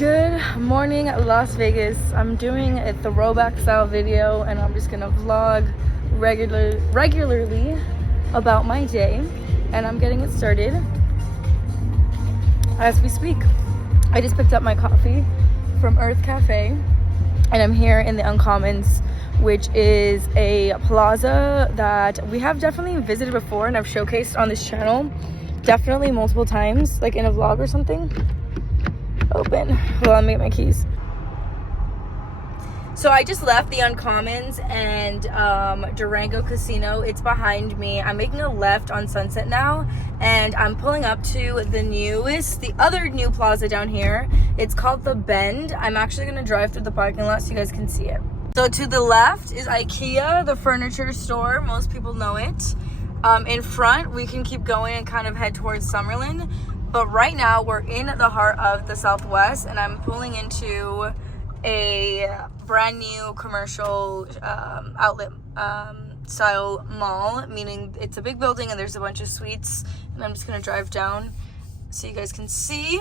Good morning, Las Vegas. I'm doing a throwback style video and I'm just gonna vlog regularly about my day, and I'm getting it started as we speak. I just picked up my coffee from Earth Cafe and I'm here in the Uncommons, which is a plaza that we have definitely visited before and I've showcased on this channel definitely multiple times, like in a vlog or something. Open. Well, let me get my keys. So I just left the Uncommons and Durango Casino. It's behind me. I'm making a left on Sunset now, and I'm pulling up to the other new plaza down here. It's called The Bend. I'm actually gonna drive through the parking lot so you guys can see it. So to the left is IKEA, the furniture store. Most people know it. In front, we can keep going and kind of head towards Summerlin. But right now, we're in the heart of the Southwest, and I'm pulling into a brand new commercial outlet style mall, meaning it's a big building and there's a bunch of suites. And I'm just gonna drive down so you guys can see.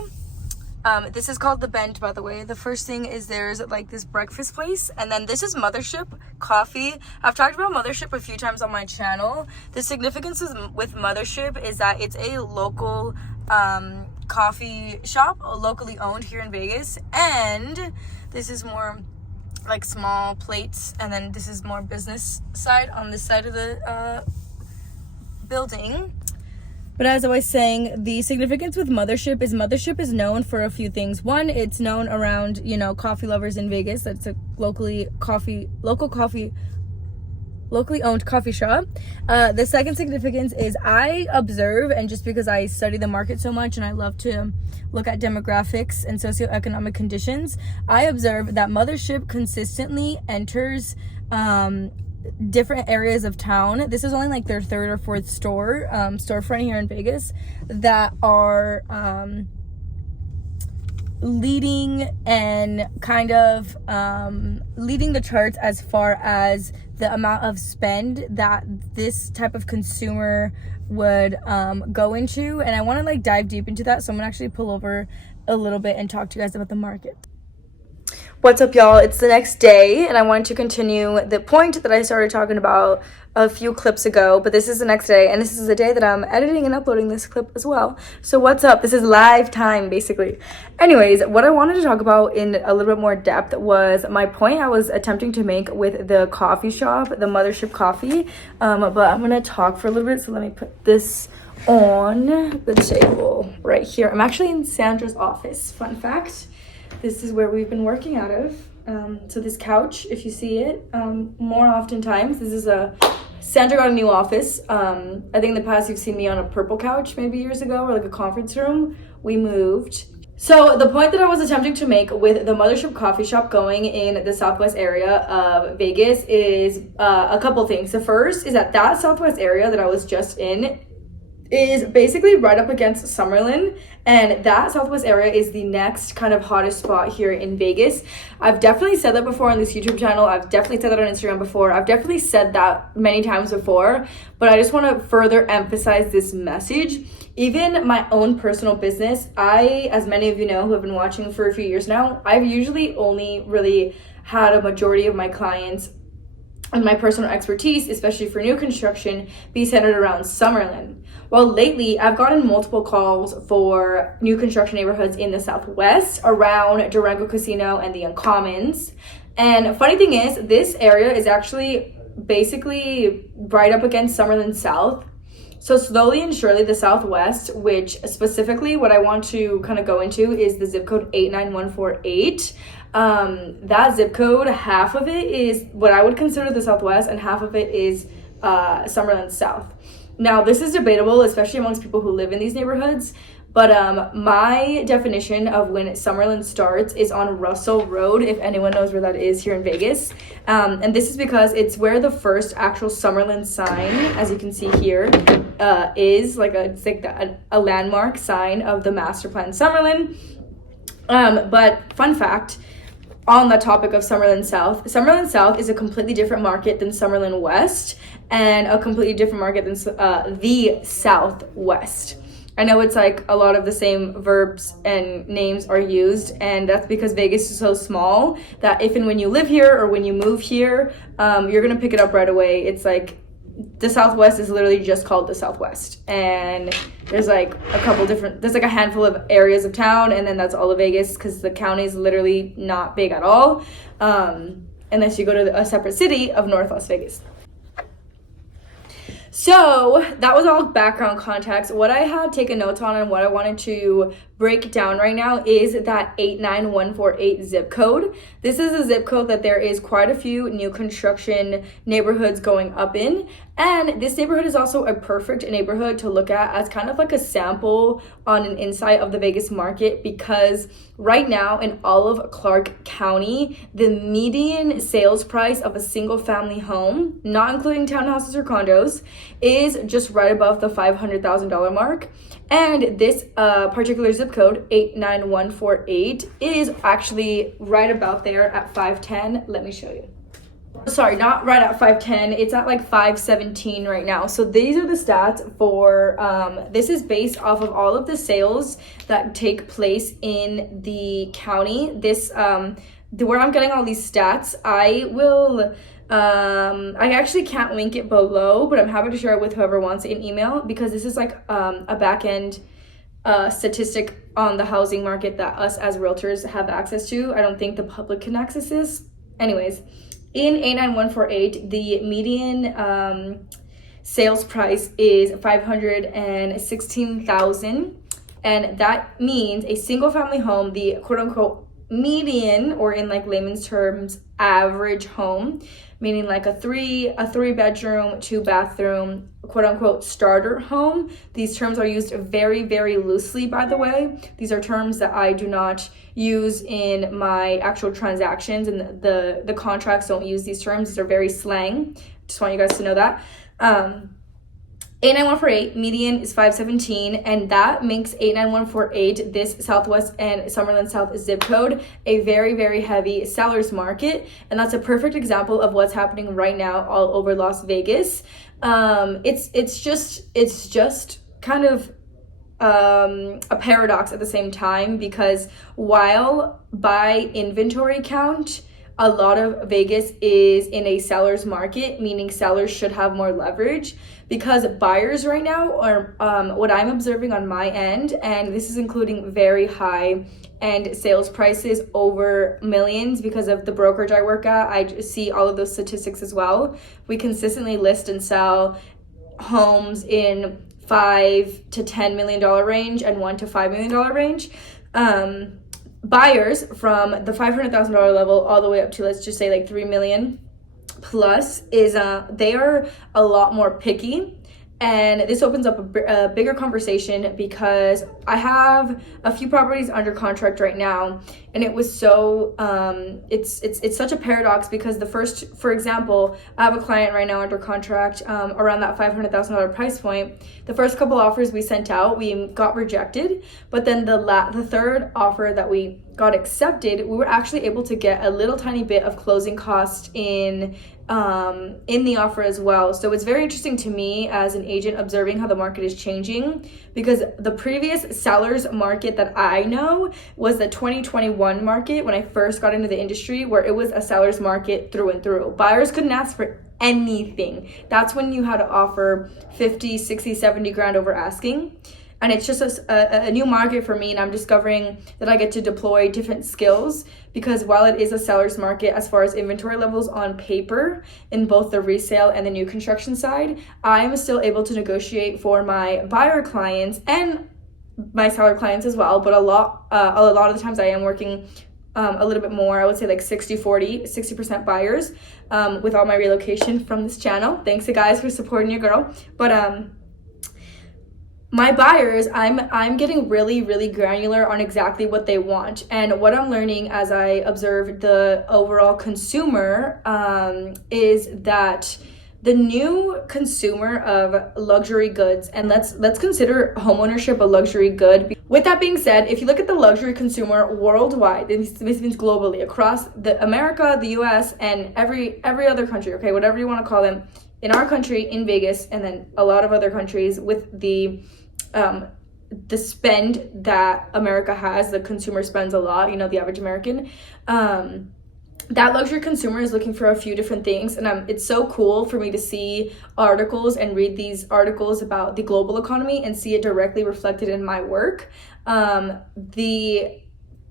This is called The Bend, by the way. The first thing is there's like this breakfast place, and then this is Mothership Coffee. I've talked about Mothership a few times on my channel. The significance with Mothership is that it's a local coffee shop, locally owned here in Vegas, and this is more like small plates, and then this is more business side on this side of the building. But as I was saying, the significance with Mothership is known for a few things. One, it's known around, coffee lovers in Vegas. That's a locally owned coffee shop. The second significance is I observe, and just because I study the market so much and I love to look at demographics and socioeconomic conditions, I observe that Mothership consistently enters different areas of town. This is only like their third or fourth storefront here in Vegas that are leading and kind of leading the charts as far as the amount of spend that this type of consumer would go into. And I want to like dive deep into that, so I'm gonna actually pull over a little bit and talk to you guys about the market. What's up, y'all? It's the next day, and I wanted to continue the point that I started talking about a few clips ago, but this is the next day, and this is the day that I'm editing and uploading this clip as well. So what's up? This is live time, basically. Anyways, what I wanted to talk about in a little bit more depth was my point I was attempting to make with the coffee shop, the Mothership Coffee, but I'm gonna talk for a little bit, so let me put this on the table right here. I'm actually in Sandra's office. Fun fact. This is where we've been working out of. So this couch, if you see it, more oftentimes, this is Sandra got a new office. I think in the past you've seen me on a purple couch maybe years ago, or like a conference room. We moved. So the point that I was attempting to make with the Mothership Coffee Shop going in the Southwest area of Vegas is a couple things. The first is that Southwest area that I was just in is basically right up against Summerlin, and that Southwest area is the next kind of hottest spot here in Vegas. I've definitely said that before on this YouTube channel. I've definitely said that on Instagram before. I've definitely said that many times before, but I just want to further emphasize this message. Even my own personal business, as many of you know who have been watching for a few years now, I've usually only really had a majority of my clients and my personal expertise, especially for new construction, be centered around Summerlin. Well, lately, I've gotten multiple calls for new construction neighborhoods in the Southwest around Durango Casino and the Uncommons. And funny thing is, this area is actually basically right up against Summerlin South. So slowly and surely, the Southwest, which specifically what I want to kind of go into is the zip code 89148. That zip code, half of it is what I would consider the Southwest, and half of it is Summerlin South. Now, this is debatable, especially amongst people who live in these neighborhoods, but my definition of when Summerlin starts is on Russell Road, if anyone knows where that is here in Vegas. And this is because it's where the first actual Summerlin sign, as you can see here, is it's like a landmark sign of the master plan Summerlin. But fun fact, on the topic of Summerlin South is a completely different market than Summerlin West, and a completely different market than the Southwest. I know it's like a lot of the same verbs and names are used, and that's because Vegas is so small that if and when you live here or when you move here, you're gonna pick it up right away. It's like the Southwest is literally just called the Southwest, and there's like there's like a handful of areas of town, and then that's all of Vegas because the county is literally not big at all, unless you go to a separate city of North Las Vegas. So that was all background context. What I had taken notes on and what I wanted to break down right now is that 89148 zip code. This is a zip code that there is quite a few new construction neighborhoods going up in, and this neighborhood is also a perfect neighborhood to look at as kind of like a sample on an insight of the Vegas market, because right now in all of Clark County, the median sales price of a single family home, not including townhouses or condos, is just right above the $500,000 mark. And this particular zip code, 89148, is actually right about there at 510. Let me show you. Sorry, not right at 510. It's at like 517 right now. So these are the stats for, this is based off of all of the sales that take place in the county. This, where I'm getting all these stats, I will... I actually can't link it below, but I'm happy to share it with whoever wants it in email, because this is like a back end statistic on the housing market that us as realtors have access to. I don't think the public can access this. Anyways, in 89148, the median sales price is $516,000, and that means a single family home, the quote unquote median, or in like layman's terms, average home, meaning like a three bedroom, 2 bathroom, quote unquote starter home. These terms are used very, very loosely, by the way. These are terms that I do not use in my actual transactions, and the contracts don't use these terms. These are very slang. Just want you guys to know that. 89148, median is 517, and that makes 89148, this Southwest and Summerlin South zip code, a very, very heavy seller's market. And that's a perfect example of what's happening right now all over Las Vegas. It's just kind of a paradox at the same time, because while by inventory count, a lot of Vegas is in a seller's market, meaning sellers should have more leverage, because buyers right now are, what I'm observing on my end, and this is including very high end sales prices over millions, because of the brokerage I work at. I see all of those statistics as well. We consistently list and sell homes in $5 to $10 million range and $1 to $5 million range. Buyers from the $500,000 level all the way up to, let's just say, like 3 million plus, is they are a lot more picky. And this opens up a bigger conversation, because I have a few properties under contract right now, and it was so it's such a paradox, because for example, I have a client right now under contract around that $500,000 price point. The first couple offers we sent out, we got rejected, but then the third offer that we got accepted, we were actually able to get a little tiny bit of closing cost in the offer as well. So it's very interesting to me as an agent observing how the market is changing, because the previous seller's market that I know was the 2021 market, when I first got into the industry, where it was a seller's market through and through. Buyers couldn't ask for anything. That's when you had to offer 50, 60, 70 grand over asking. And it's just a new market for me, and I'm discovering that I get to deploy different skills, because while it is a seller's market as far as inventory levels on paper in both the resale and the new construction side, I'm still able to negotiate for my buyer clients and my seller clients as well. But a lot of the times I am working a little bit more, I would say like 60-40, 60% buyers with all my relocation from this channel. Thanks you guys for supporting your girl. But my buyers, I'm getting really, really granular on exactly what they want. And what I'm learning as I observe the overall consumer is that the new consumer of luxury goods, and let's consider homeownership a luxury good. With that being said, if you look at the luxury consumer worldwide, this means globally, across America, the US, and every other country, okay, whatever you want to call them, in our country, in Vegas, and then a lot of other countries with the the spend that America has. The consumer spends a lot, you know, the average American. That luxury consumer is looking for a few different things, and it's so cool for me to see articles and read these articles about the global economy and see it directly reflected in my work.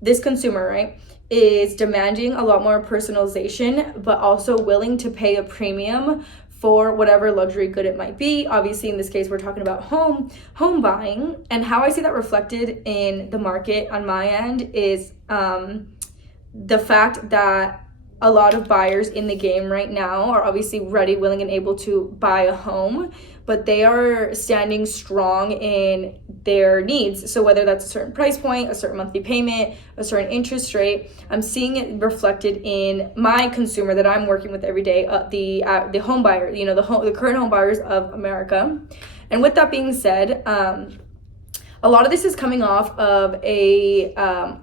This consumer, right, is demanding a lot more personalization, but also willing to pay a premium for whatever luxury good it might be. Obviously, in this case, we're talking about home buying, and how I see that reflected in the market on my end is the fact that a lot of buyers in the game right now are obviously ready, willing, and able to buy a home, but they are standing strong in their needs. So whether that's a certain price point, a certain monthly payment, a certain interest rate, I'm seeing it reflected in my consumer that I'm working with every day, the home buyer, you know, the current home buyers of America. And with that being said, a lot of this is coming off of a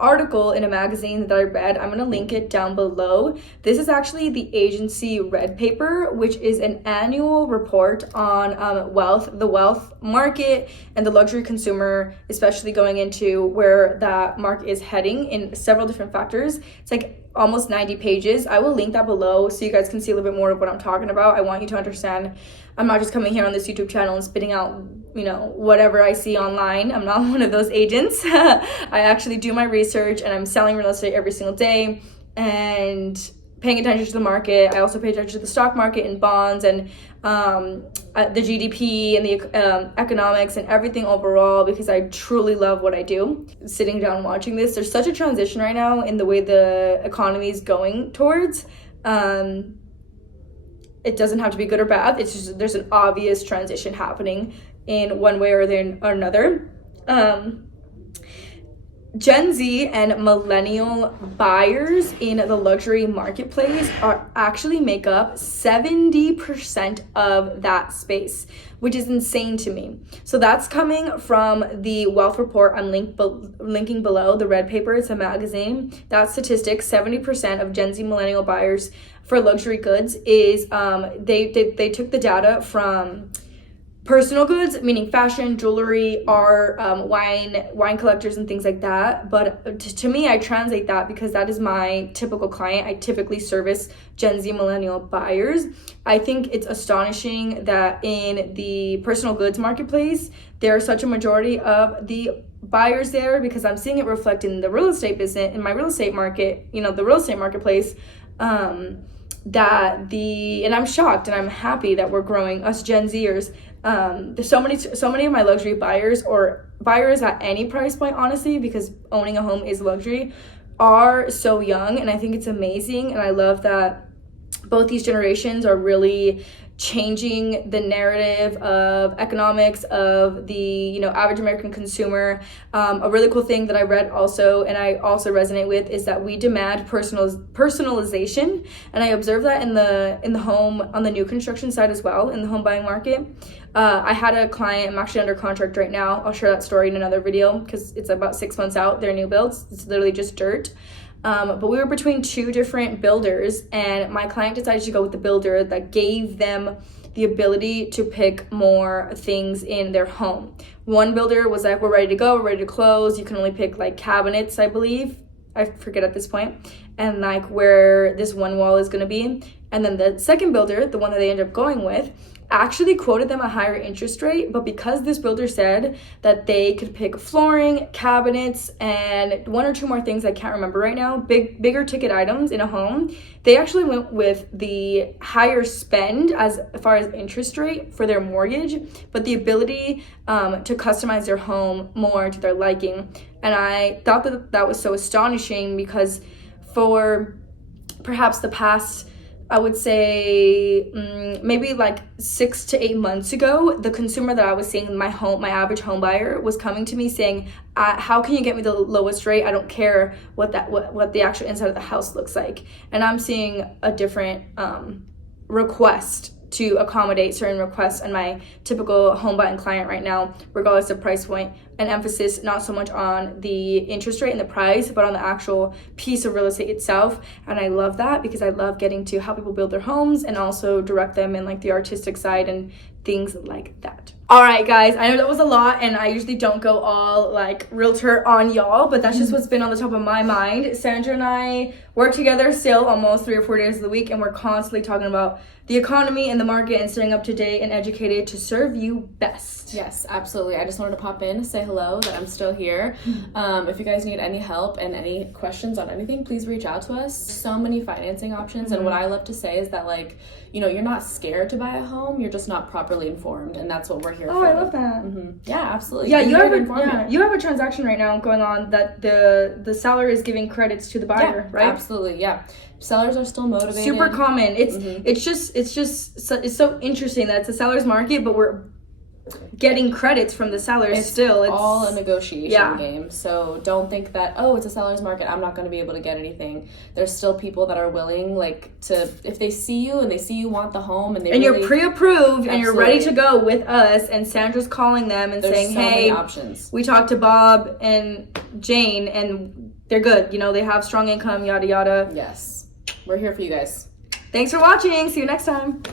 article in a magazine that I read. I'm going to link it down below. This is actually the agency Red Paper, which is an annual report on the wealth market and the luxury consumer, especially going into where that market is heading in several different factors. It's like almost 90 pages. I will link that below so you guys can see a little bit more of what I'm talking about. I want you to understand I'm not just coming here on this YouTube channel and spitting out, you know, whatever I see online. I'm not one of those agents. I actually do my research, and I'm selling real estate every single day and paying attention to the market. I also pay attention to the stock market and bonds and the GDP and the economics and everything overall, because I truly love what I do. Sitting down watching this, there's such a transition right now in the way the economy is going towards. It doesn't have to be good or bad. It's just there's an obvious transition happening in one way or another. Gen Z and millennial buyers in the luxury marketplace actually make up 70% of that space, which is insane to me. So that's coming from the Wealth Report I'm linking below, the Red Paper. It's a magazine. That statistic, 70% of Gen Z millennial buyers for luxury goods is, they took the data from personal goods, meaning fashion, jewelry, art, wine collectors, and things like that. But to me, I translate that because that is my typical client. I typically service Gen Z millennial buyers. I think it's astonishing that in the personal goods marketplace, there are such a majority of the buyers there, because I'm seeing it reflected in the real estate business, in my real estate market, you know, the real estate marketplace. And I'm shocked and I'm happy that we're growing, us Gen Zers. There's so many of my luxury buyers, or buyers at any price point, honestly, because owning a home is luxury, are so young, and I think it's amazing. And I love that both these generations are really changing the narrative of economics of the, you know, average American consumer. A really cool thing that I read also, and I also resonate with, is that we demand personalization, and I observe that in the home, on the new construction side as well, in the home buying market. I had a client, I'm actually under contract right now. I'll share that story in another video because it's about 6 months out. They're new builds. It's literally just dirt. But we were between two different builders, and my client decided to go with the builder that gave them the ability to pick more things in their home. One builder was like, we're ready to go, we're ready to close. You can only pick like cabinets, I believe. I forget at this point. And like where this one wall is going to be. And then the second builder, the one that they ended up going with, actually quoted them a higher interest rate, but because this builder said that they could pick flooring, cabinets, and one or two more things I can't remember right now, bigger ticket items in a home, they actually went with the higher spend as far as interest rate for their mortgage, but the ability to customize their home more to their liking. And I thought that was so astonishing, because for perhaps the past, I would say maybe like 6 to 8 months ago, the consumer that I was seeing, my average home buyer, was coming to me saying, how can you get me the lowest rate? I don't care what the actual inside of the house looks like. And I'm seeing a different request to accommodate certain requests in my typical home buying client right now, regardless of price point, an emphasis not so much on the interest rate and the price, but on the actual piece of real estate itself. And I love that, because I love getting to help people build their homes and also direct them in like the artistic side and things like that. All right, guys, I know that was a lot, and I usually don't go all like realtor on y'all, but that's just what's been on the top of my mind. Sandra and I work together still almost 3 or 4 days of the week, and we're constantly talking about the economy and the market and staying up to date and educated to serve you best. Yes, absolutely. I just wanted to pop in, say hello, that I'm still here. If you guys need any help and any questions on anything, please reach out to us. So many financing options, and what I love to say is that, like, you know, you're not scared to buy a home, you're just not properly informed, and that's what we're here for. Oh, I love that. Yeah, absolutely. Yeah, you have a transaction right now going on that the seller is giving credits to the buyer, right? Absolutely, yeah. Sellers are still motivated. Super common. It's so interesting that it's a seller's market, but we're getting credits from the sellers still. It's all a negotiation game. So don't think that, oh, it's a seller's market, I'm not going to be able to get anything. There's still people that are willing, like, to, if they see you and they see you want the home and you're pre-approved and you're ready to go with us, and Sandra's calling them and saying, hey, options. We talked to Bob and Jane and they're good. You know, they have strong income, yada yada. Yes. We're here for you guys. Thanks for watching. See you next time.